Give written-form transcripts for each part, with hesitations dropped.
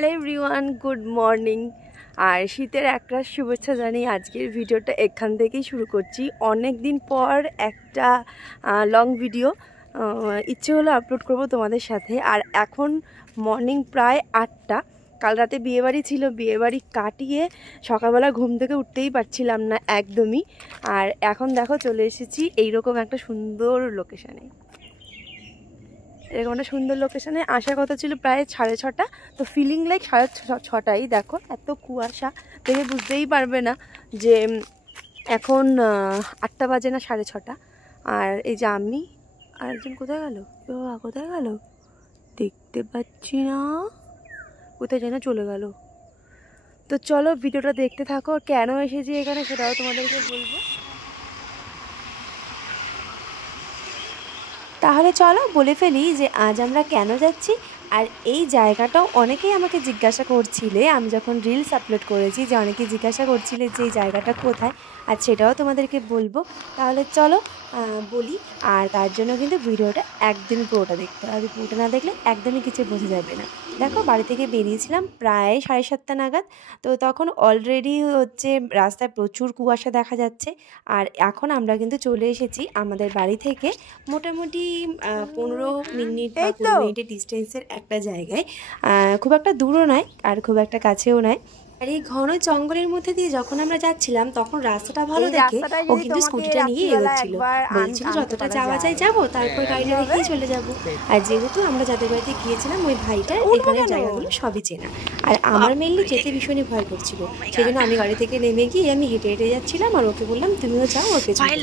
Hello everyone, good morning. আর শীতের একটা শুভেচ্ছা জানিয়ে আজকের ভিডিওটা এখান থেকেই শুরু করছি। অনেক দিন পর একটা লং ভিডিও ইচ্ছে হলো আপলোড করব তোমাদের সাথে। আর এখন মর্নিং প্রায় 8টা। কাল রাতে বিয়েবাড়ি ছিল, বিয়েবাড়ি কাটিয়ে সকালবেলা ঘুম থেকে উঠতেই পারছিলাম না একদমই। আর এখন দেখো চলে এসেছি এইরকম একটা সুন্দর লোকেশানে। এরকম একটা সুন্দর লোকেশানে আসার কথা ছিল প্রায় 6:30, তো ফিলিং লাইক 6:30। দেখো এত কুয়াশা দেখে বুঝতেই পারবে না যে এখন 8টা বাজে না 6:30। আর এই যে আমি আর একজন কোথায় গেল, কোথায় গেল দেখতে পাচ্ছি না, কোথায় যেন চলে গেল। তো চলো ভিডিওটা দেখতে থাকো, কেন এসেছি এখানে সেটাও তোমাদেরকে বলবো। তাহলে চলো বলে ফেলি যে আজ আমরা কেন যাচ্ছি। আর এই জায়গাটাও অনেকেই আমাকে জিজ্ঞাসা করছিলে, আমি যখন রিলস আপলোড করেছি, যে অনেকেই জিজ্ঞাসা করছিলে যে এই জায়গাটা কোথায়, আর সেটাও তোমাদেরকে বলবো। তাহলে চলো বলি। আর তার জন্য কিন্তু ভিডিওটা একদমই পুরোটা দেখতে হবে, পুরোটা না দেখলে একদমই কিছু বোঝা যাবে না। দেখো বাড়ি থেকে বেরিয়েছিলাম প্রায় 7:30 নাগাদ, তো তখন অলরেডি হচ্ছে রাস্তায় প্রচুর কুয়াশা দেখা যাচ্ছে। আর এখন আমরা কিন্তু চলে এসেছি আমাদের বাড়ি থেকে মোটামুটি 15 মিনিট বা 20 মিনিটের ডিস্টেন্সের একটা জায়গায়। খুব একটা দূরও নয় আর খুব একটা কাছেও নয়। আর এই ঘন জঙ্গলের মধ্যে দিয়ে যখন আমরা যাচ্ছিলাম তখন রাস্তাটা ভালো দেখে ও কিন্তু স্কুটিটা নিয়ে এগোচ্ছিল, বলছিল যতটা যাওয়া যায় যাবো, তারপর গাড়িটা রেখেই চলে যাব। আর যেহেতু আমরা যাদের বাড়িতে গিয়েছিলাম ওই ভাইটার এখানের জায়গাগুলো সবই চেনা, আর আমার মেনলি যেতে ভীষণই ভয় করছিল, সেই জন্য আমি গাড়ি থেকে নেমে গিয়ে আমি হেঁটে হেঁটে যাচ্ছিলাম আর ওকে বললাম তুমিও যাও, ওর পেছনে।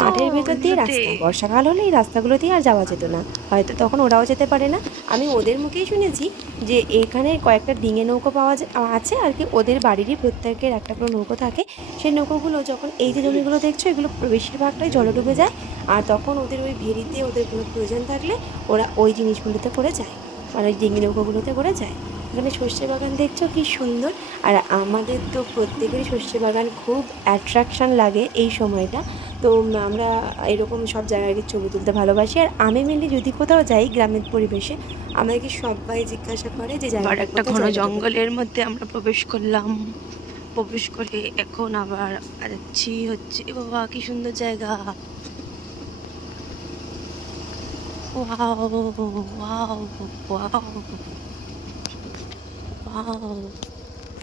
মাঠের ভেতর দিয়ে রাস্তা, বর্ষাকাল হলে এই রাস্তাগুলো দিয়ে আর যাওয়া যেত না, হয়তো তখন ওরাও যেতে পারে না। আমি ওদের মুখেই শুনেছি যে এখানে কয়েকটা ডিঙে নৌকো পাওয়া আছে আর কি, ওদের বাড়িরই প্রত্যেকের একটা করে নৌকো থাকে। সেই নৌকোগুলো যখন এই যে জমিগুলো দেখছো এগুলো বেশিরভাগটাই জলে ডুবে যায়, আর তখন ওদের ওই ভেরিতে ওদের কোনো প্রয়োজন থাকলে ওরা ওই জিনিসগুলোতে করে যায়, মানে ওই ডিঙি নৌকোগুলোতে করে যায়। এখানে সর্ষে বাগান দেখছো কি সুন্দর, আর আমাদের তো প্রত্যেকেরই সর্ষে বাগান খুব অ্যাট্রাকশান লাগে এই সময়টা। তো আমরা এরকম সব জায়গায় ছবি তুলতে ভালোবাসি। আর আমি মেনলি যদি কোথাও যাই গ্রামের পরিবেশে, আমাকে সবাই জিজ্ঞাসা করে যে জায়গাটা একটা ঘন জঙ্গলের মধ্যে আমরা প্রবেশ করলাম, প্রবেশ করে এখন আবার যাচ্ছি হচ্ছে বাবা কি সুন্দর জায়গা। Wow wow wow wow.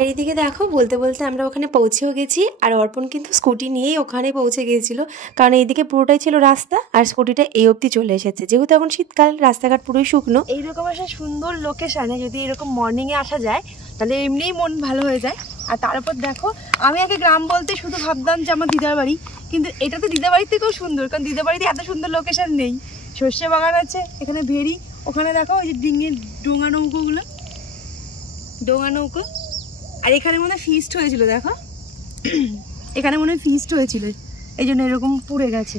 এইদিকে দেখো বলতে বলতে আমরা ওখানে পৌঁছেও গেছি, আর অর্পণ কিন্তু স্কুটি নিয়েই ওখানে পৌঁছে গিয়েছিল, কারণ এইদিকে পুরোটাই ছিল রাস্তা আর স্কুটিটা এই অবধি চলে এসেছে। যেহেতু এখন শীতকাল, রাস্তাঘাট পুরোই শুকনো। এইরকম একটা সুন্দর লোকেশানে যদি এরকম মর্নিংয়ে আসা যায় তাহলে এমনিই মন ভালো হয়ে যায়। আর তার উপর দেখো, আমি আগে গ্রাম বলতে শুধু ভাবতাম যে আমার দিদার বাড়ি, কিন্তু এটা তো দিদার বাড়ির থেকেও সুন্দর, কারণ দিদার বাড়িতে এত সুন্দর লোকেশান নেই। সর্ষে বাগান আছে, এখানে ভেরি, ওখানে দেখো ওই যে ডিঙের ডোঙা নৌকোগুলো, ডোঙা নৌকো। আর এখানে মনে হয় ফিস্ট হয়েছিল, দেখো এখানে মনে হয় ফিস্ট হয়েছিল, এই জন্য এরকম পুড়ে গেছে।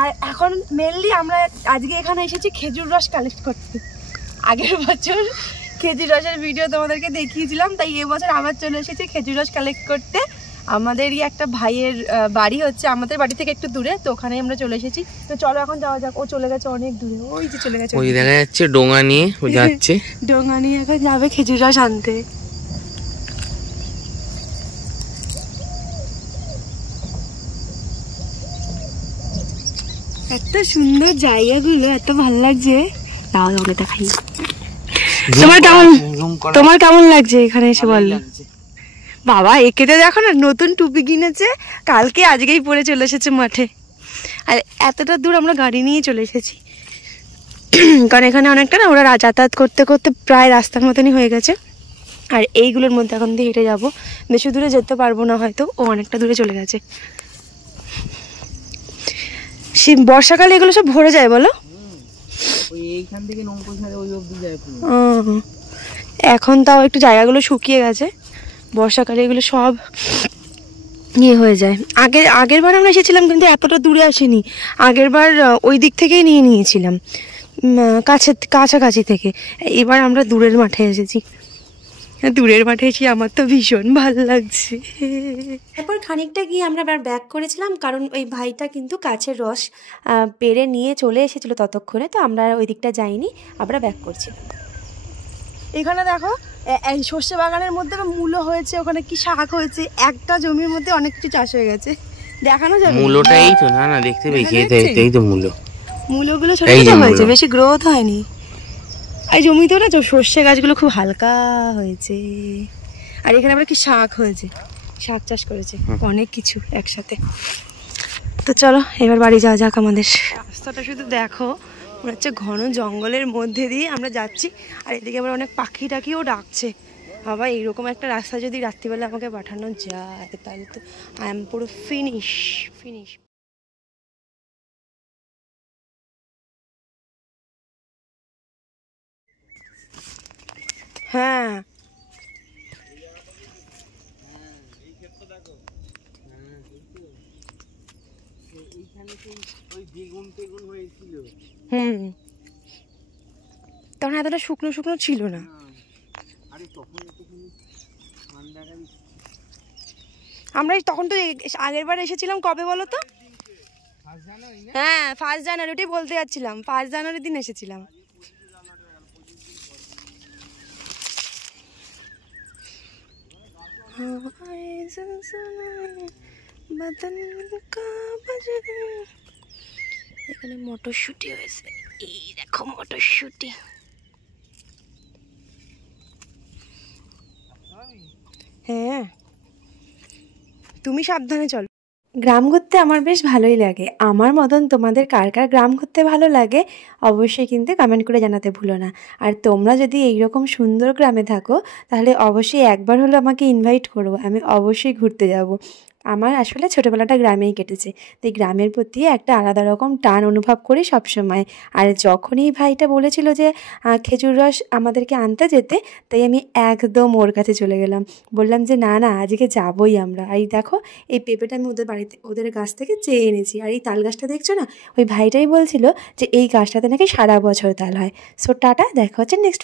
আর এখন মেনলি আমরা আজকে এখানে এসেছি খেজুর রস কালেক্ট করতে। আগের বছর খেজুর রসের ভিডিও তোমাদেরকে দেখিয়েছিলাম, তাই এবছর আবার চলে এসেছি খেজুর রস কালেক্ট করতে। আমাদেরই একটা ভাইয়ের বাড়ি হচ্ছে আমাদের বাড়ি থেকে একটু দূরে, তো ওখানে আমরা চলে এসেছি। তো চলো এখন যাওয়া যাক, ও চলে গেছে অনেক দূরে, ওই যে চলে গেছে, ওই দেখা যাচ্ছে ডোঙা নিয়ে যাচ্ছে, ডোঙা নিয়ে এখন যাবে খেজুর রস আনতে। এত সুন্দর জায়গাগুলো, এত ভালো লাগছে। দাও ওকে দেখাই, তোমার কেমন লাগছে এখানে এসে বলো। বাবা একে তো দেখো না, নতুন টুপি কিনেছে কালকে, আজকেই পরে চলে এসেছে মাঠে। আর এতটা দূর আমরা গাড়ি নিয়ে চলে এসেছি, কারণ এখানে অনেকটা না ওরা যাতায়াত করতে করতে প্রায় রাস্তার মতনই হয়ে গেছে। আর এইগুলোর মধ্যে এখন দিয়ে হেঁটে যাবো, বেশি দূরে যেতে পারবো না, হয়তো ও অনেকটা দূরে চলে গেছে। বর্ষাকালে এগুলো সব ভরে যায় বলো, এখন তাও একটু জায়গাগুলো শুকিয়ে গেছে, বর্ষাকালে এগুলো সব ইয়ে হয়ে যায়। আগের বার আমরা এসেছিলাম কিন্তু এতটা দূরে আসিনি, আগের বার ওই দিক থেকেই নিয়েছিলাম, কাছাকাছি থেকে। এবার আমরা দূরের মাঠে এসেছি, দূরের মাঠে এসে আমার তো ভীষণ ভালো লাগছে। এরপর খানিকটা গিয়ে আমরা আবার ব্যাক করেছিলাম, কারণ ওই ভাইটা কিন্তু গাছের রস পেরে নিয়ে চলে এসেছিলো ততক্ষণে, তো আমরা ওই দিকটা যাইনি, আমরা ব্যাক করছিলাম। এখানে দেখো এই সর্ষে বাগানের মধ্যে মূলো হয়েছে, ওখানে কি শাক হয়েছে, একটা জমির মধ্যে অনেক কিছু চাষ হয়ে গেছে। দেখানো যাবে মূলোটা এই তো, না না দেখতে পেয়েছি, এই তো মূলো। মূলোগুলো ছোট ছোট হয়েছে, বেশি গ্রোথ হয়নি। এই জমিতেও না সর্ষে গাছগুলো খুব হালকা হয়েছে। আর এখানে আবার কি শাক হয়েছে, শাক চাষ করেছে, অনেক কিছু একসাথে। তো চলো এবার বাড়ি যাওয়া যাক আমাদের। রাস্তাটা শুধু দেখো, মনে হচ্ছে ঘন জঙ্গলের মধ্যে দিয়ে আমরা যাচ্ছি। আর এদিকে আবার অনেক পাখি টাকিও ডাকছে। বাবা এইরকম একটা রাস্তা যদি রাত্রিবেলা আমাকে পাঠানো যায় তাহলে তো আই এম পুরো ফিনিশ। হ্যাঁ তখন এতটা শুকনো শুকনো ছিল না। আমরা তখন তো আগের বার এসেছিলাম কবে বলো তো? হ্যাঁ 1 জানুয়ারি, ওটাই বলতে যাচ্ছিলাম, 1 জানুয়ারির দিন এসেছিলাম। এখানে মটরশুটি হয়েছে, এই দেখো মটরশুটি। হ্যাঁ তুমি সাবধানে চলো। গ্রাম ঘুরতে আমার বেশ ভালোই লাগে। আমার মতন তোমাদের কার কার গ্রাম ঘুরতে ভালো লাগে অবশ্যই কিন্তু কমেন্ট করে জানাতে ভুলো না। আর তোমরা যদি এইরকম সুন্দর গ্রামে থাকো তাহলে অবশ্যই একবার হলো আমাকে ইনভাইট করো, আমি অবশ্যই ঘুরতে যাব। আমার আসলে ছোটোবেলাটা গ্রামেই কেটেছে, তাই গ্রামের প্রতি একটা আলাদা রকম টান অনুভব করি সবসময়। আর যখনই ভাইটা বলেছিল যে খেজুর রস আমাদেরকে আনতে যেতে, তাই আমি একদম ওর কাছে চলে গেলাম। বললাম যে না না আজকে যাবোই আমরা। এই দেখো এই পেঁপেটা আমি ওদের গাছ থেকে চেয়ে এনেছি। আর এই তাল গাছটা দেখছো না, ওই ভাইটাই বলছিল যে এই গাছটাতে নাকি সারা বছর তাল হয়। সো টাটা, দেখা হচ্ছে নেক্সট